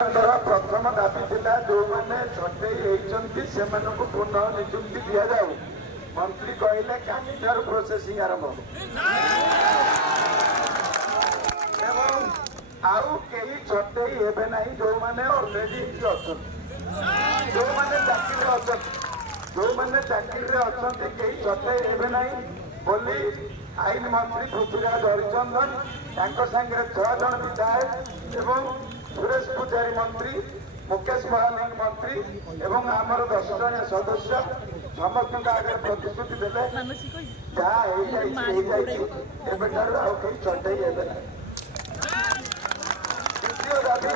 प्रथम दाबी था जो मैंने छटई होती से पुनः निजुक्ति दि जाऊ मंत्री कहले कालीठार प्रोसेसिंग आरंभ आउ कई छटई हे ना जो मैंने अलरेडी अच्छा जो मैंने चाकरी अच्छा जो मैंने चाकरी अच्छा कई छटई हे ना बोली आईन मंत्री पृथ्वीराज हरिचंदन सांगे 6 जन विधायक एवं सुरेश पूजारी मंत्री मुकेश महालिंग मंत्री एवं आमर 10 जन सदस्य समस्त आगे प्रतिश्रुति देते जहाँ छटई हे द्वितीय दाबी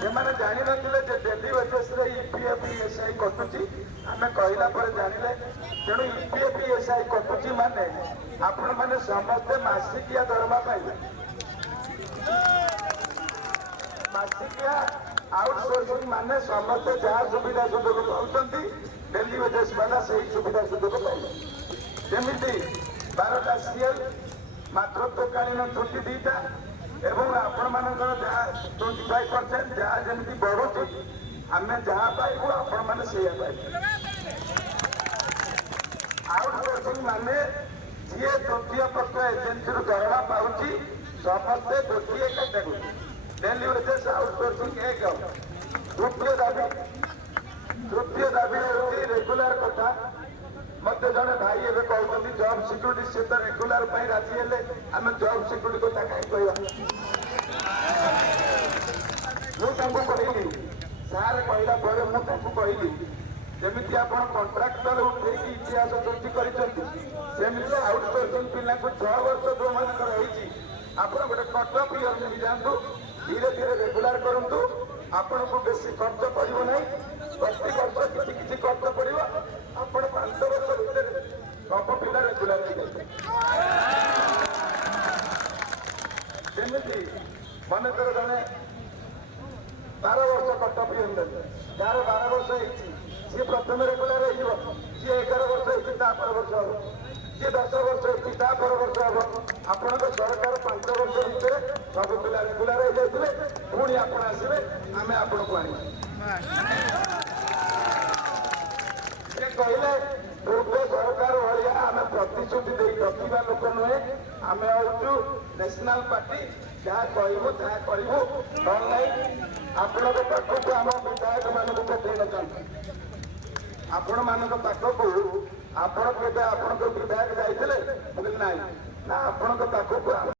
से जानी नथिले डेली वेजेस ईपीएफईएसआई कटुची आम कहला जानिले तेणु ईपीएफईएसआई कटुची माने आपण माने समस्ते मासिकिया दरमा पाइबे मासिकिया आउटसोर्सिंग माने समस्ते जहाँ सुविधा सुजोग पाउछंती डेली वेजेस वाला सही सुविधा सुजोग पाइबे जेमिति 12टा सीएल मातृत्वकालीन छुट्टी 2टा एवं आपण मानकर जहाँ 25% जहाँ जमी बढ़ुची आम जहाँ पाइबू आपण मैंने से आउटसोर्सिंग माने जी तृतीय पक्ष एजेन्सी दरमा पाँच समस्ते गोटे कैटेगोरी डेली वेजेस आउटसोर्सिंग एक तृतीय दाबी हूँ रेगुलर कथा मत जड़े भाई एवं कहते जॉब सिक्यूरीटी से तो रेगुलर राजी हेले आम जॉब सिक्यूरीटी कथा कहीं कहली कहली सारे कहला कहली जमी आप कंट्राक्टर उठे इतिहास सृष्टि करमती आउटसोर्सिंग पिला 6 वर्ष जो मान आप गोटे कटअफ इयर मिल जातु धीरे धीरे रेगुलर करूँ आपन को बेसी खर्च पड़ो ना प्रति वर्ष किसी खर्च पड़ो आप 5 वर्ष भितर सब पिला रेगुलर जमी मनकर जड़े 12 वर्ष कटअफ इयर जार 12 वर्ष होती सी प्रथम रेगुलर जी 11 वर्ष होती वर्ष हम जी 10 वर्ष होती वर्ष हम आपण सरकार 5 वर्ष भितर सब पिला रेगुलर हो जाते पुणी आप आसवे आम आपण को कहले पूर्व सरकार भाया आम प्रतिश्रुति दे रखा लोक नुहे आम हूँ नेशनल पार्टी जहाँ कहूँ जहाँ करूँ ना आपण पाखक आम विधायक मानक पठेन चाहते आपण मान पाखक आपण विधायक जाइए ना आपण पाखक